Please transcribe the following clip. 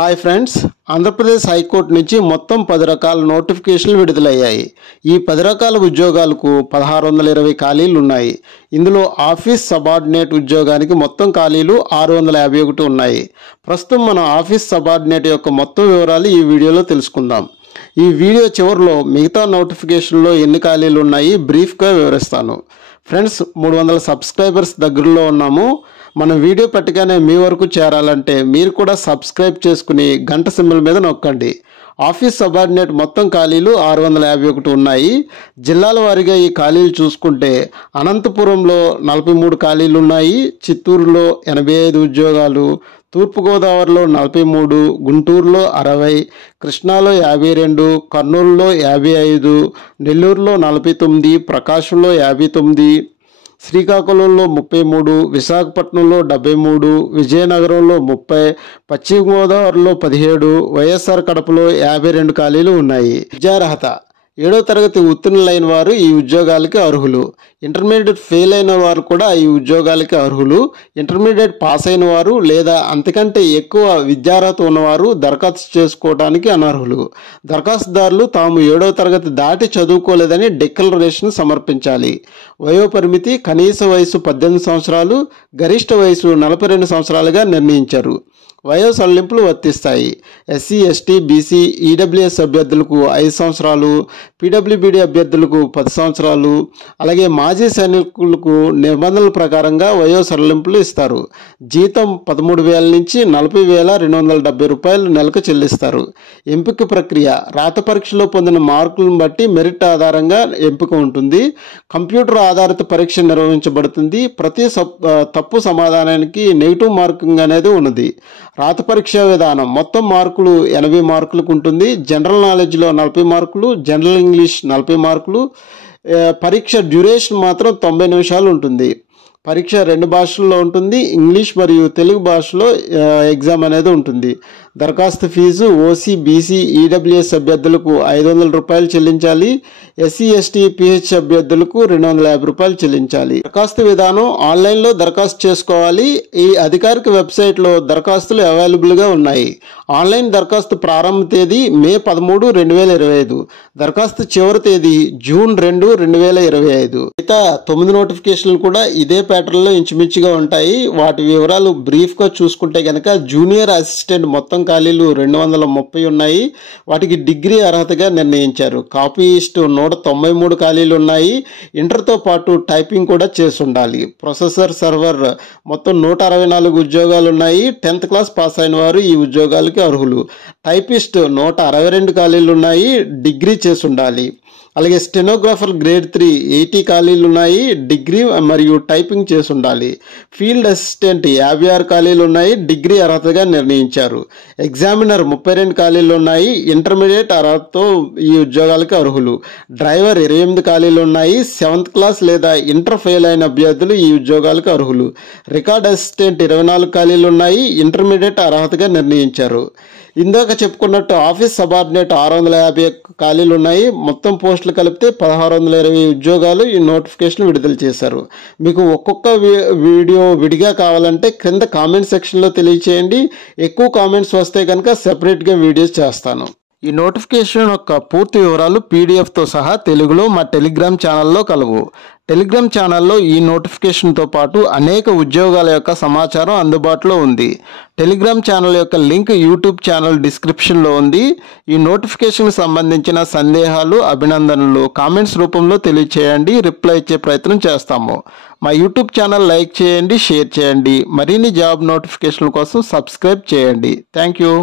Hi friends, Andhra Pradesh high court నుంచి మొత్తం 10 రకాల నోటిఫికేషన్లు విడుదలయ్యాయి. ఈ 10 రకాల ఉద్యోగాలకు 1620 ఖాళీలు ఉన్నాయి. ఇందులో ఆఫీస్ సబార్డినేట్ ఉద్యోగానికి మొత్తం ఖాళీలు 651 ఉన్నాయి. ప్రస్తుతం మనం ఆఫీస్ సబార్డినేట్ యొక్క మొత్తం వివరాలు ఈ వీడియోలో తెలుసుకుందాం. ఈ వీడియో చివరిలో మిగతా నోటిఫికేషన్లో ఎన్ని ఖాళీలు ఉన్నాయి బ్రీఫ్గా వివరిస్తాను. ఫ్రెండ్స్, 300 సబ్స్క్రైబర్స్ దగ్గరలో ఉన్నాము. మన వీడియో పట్టికనే మీ వరకు చేరాలంటే మీరు కూడా సబ్స్క్రైబ్ చేసుకుని గంట సింబల్ మీద నొక్కండి. ఆఫీస్ సబార్డినేట్ మొత్తం ఖాళీలు 651 ఉన్నాయి. జిల్లాల వారీగా ఈ ఖాళీలు చూసుకుంటే అనంతపురంలో 43 ఖాళీలు ఉన్నాయి, చిత్తూరులో 85 ఉద్యోగాలు, తూర్పుగోదావరిలో 43, గుంటూరులో 60, కృష్ణాలో 52, కర్నూలులో 55, నెల్లూరులో 49, ప్రకాశంలో 59, శ్రీకాకుళంలో 33, విశాఖపట్నంలో 73, విజయనగరంలో 30, పశ్చిమ గోదావరిలో 17, వైఎస్ఆర్ కడపలో 52 ఖాళీలు ఉన్నాయి. విద్యార్హత: 7వ తరగతి ఉత్తీర్ణులైన వారు ఈ ఉద్యోగాలకి అర్హులు. ఇంటర్మీడియట్ ఫెయిల్ అయిన వారు కూడా ఈ ఉద్యోగాలకి అర్హులు. ఇంటర్మీడియట్ పాస్ అయిన వారు లేదా అంతకంటే ఎక్కువ విద్యార్హత ఉన్నవారు దరఖాస్తు చేసుకోవడానికి అనర్హులు. దరఖాస్తుదారులు తాము 7వ తరగతి దాటి చదువుకోలేదని డిక్లరేషన్ సమర్పించాలి. వయోపరిమితి: కనీస వయసు 18 సంవత్సరాలు, గరిష్ట వయసు 42 సంవత్సరాలుగా నిర్ణయించారు. వయో సడలింపులు వర్తిస్తాయి. ఎస్సీ, ఎస్టీ, బీసీ, ఈడబ్ల్యూఎస్ అభ్యర్థులకు 5 సంవత్సరాలు, పీడబ్ల్యూబీడీ అభ్యర్థులకు 10 సంవత్సరాలు, అలాగే మాజీ సైనికులకు నిబంధనల ప్రకారంగా వయో సడలింపులు ఇస్తారు. జీతం 13,000 నుంచి 40,270 రూపాయలు నెలకు చెల్లిస్తారు. ఎంపిక ప్రక్రియ: రాత పరీక్షలో పొందిన మార్కులను బట్టి మెరిట్ ఆధారంగా ఎంపిక ఉంటుంది. కంప్యూటర్ ఆధారిత పరీక్ష నిర్వహించబడుతుంది. ప్రతి తప్పు సమాధానానికి నెగిటివ్ మార్కింగ్ అనేది ఉన్నది. రాత పరీక్షా విధానం: మొత్తం మార్కులు 80 మార్కులకు ఉంటుంది. జనరల్ నాలెడ్జ్లో 40 మార్కులు, జనరల్ ఇంగ్లీష్ 40 మార్కులు. పరీక్ష డ్యూరేషన్ మాత్రం 90 నిమిషాలు ఉంటుంది. పరీక్ష 2 భాషల్లో ఉంటుంది, ఇంగ్లీష్ మరియు తెలుగు భాషలో ఎగ్జామ్ అనేది ఉంటుంది. దరఖాస్తు ఫీజు: ఓసీ, బీసీ, ఈడబ్ల్యూఎస్ అభ్యర్థులకు 500 రూపాయలు చెల్లించాలి. ఎస్సీ, ఎస్టీ, పిహెచ్ అభ్యర్థులకు 250 రూపాయలు చెల్లించాలి. దరఖాస్తు విధానం: ఆన్లైన్లో దరఖాస్తు చేసుకోవాలి. ఈ అధికారిక వెబ్సైట్లో దరఖాస్తులు అవైలబుల్గా ఉన్నాయి. ఆన్లైన్ దరఖాస్తు ప్రారంభ తేదీ మే 13, 2025. దరఖాస్తు చివరి తేదీ జూన్ 2, 2025. మిగతా 9 నోటిఫికేషన్లు కూడా ఇదే ప్యాటర్న్లో ఇంచుమించుగా ఉంటాయి. వాటి వివరాలు బ్రీఫ్గా చూసుకుంటే కనుక జూనియర్ అసిస్టెంట్ మొత్తం ఖాళీలు 230 ఉన్నాయి. వాటికి డిగ్రీ అర్హతగా నిర్ణయించారు. కాపీయిస్ట్ 193 ఖాళీలు ఉన్నాయి. ఇంటర్తో పాటు టైపింగ్ కూడా చేసి ఉండాలి. ప్రొసెసర్ సర్వర్ మొత్తం 164 ఉద్యోగాలు ఉన్నాయి. 10th క్లాస్ పాస్ అయిన వారు ఈ ఉద్యోగాలకి అర్హులు. టైపిస్ట్ 162 ఖాళీలు ఉన్నాయి. డిగ్రీ చేసి ఉండాలి. అలాగే స్టెనోగ్రాఫర్ గ్రేడ్ 3 80 ఖాళీలు ఉన్నాయి. డిగ్రీ మరియు టైపింగ్ చేసి ఉండాలి. ఫీల్డ్ అసిస్టెంట్ 56 ఖాళీలు ఉన్నాయి. డిగ్రీ అర్హతగా నిర్ణయించారు. ఎగ్జామినర్ 32 ఖాళీలు ఉన్నాయి. ఇంటర్మీడియట్ అర్హతతో ఈ ఉద్యోగాలకు అర్హులు. డ్రైవర్ 28 ఖాళీలు ఉన్నాయి. 7th క్లాస్ లేదా ఇంటర్ ఫెయిల్ అయిన అభ్యర్థులు ఈ ఉద్యోగాలకు అర్హులు. రికార్డ్ అసిస్టెంట్ 24 ఖాళీలు ఉన్నాయి. ఇంటర్మీడియట్ అర్హతగా నిర్ణయించారు. ఇందాక చెప్పుకున్నట్టు ఆఫీస్ సబార్డినేట్ 650 ఖాళీలు ఉన్నాయి. మొత్తం పోస్టులు కలిపితే 1620 ఉద్యోగాలు ఈ నోటిఫికేషన్ విడుదల చేశారు. మీకు ఒక్కొక్క వీడియో విడిగా కావాలంటే క్రింద కామెంట్ సెక్షన్లో తెలియచేయండి. ఎక్కువ కామెంట్స్ వస్తే కనుక సెపరేట్గా వీడియోస్ చేస్తాను. ఈ నోటిఫికేషన్ యొక్క పూర్తి వివరాలు పీడిఎఫ్తో సహా తెలుగులో మా టెలిగ్రామ్ ఛానల్లో కలవు. టెలిగ్రామ్ ఛానల్లో ఈ నోటిఫికేషన్తో పాటు అనేక ఉద్యోగాల యొక్క సమాచారం అందుబాటులో ఉంది. టెలిగ్రామ్ ఛానల్ యొక్క లింక్ యూట్యూబ్ ఛానల్ డిస్క్రిప్షన్లో ఉంది. ఈ నోటిఫికేషన్కి సంబంధించిన సందేహాలు, అభినందనలు కామెంట్స్ రూపంలో తెలియచేయండి. రిప్లై ఇచ్చే ప్రయత్నం చేస్తాము. మా యూట్యూబ్ ఛానల్ లైక్ చేయండి, షేర్ చేయండి. మరిన్ని జాబ్ నోటిఫికేషన్ల కోసం సబ్స్క్రైబ్ చేయండి. Thank you.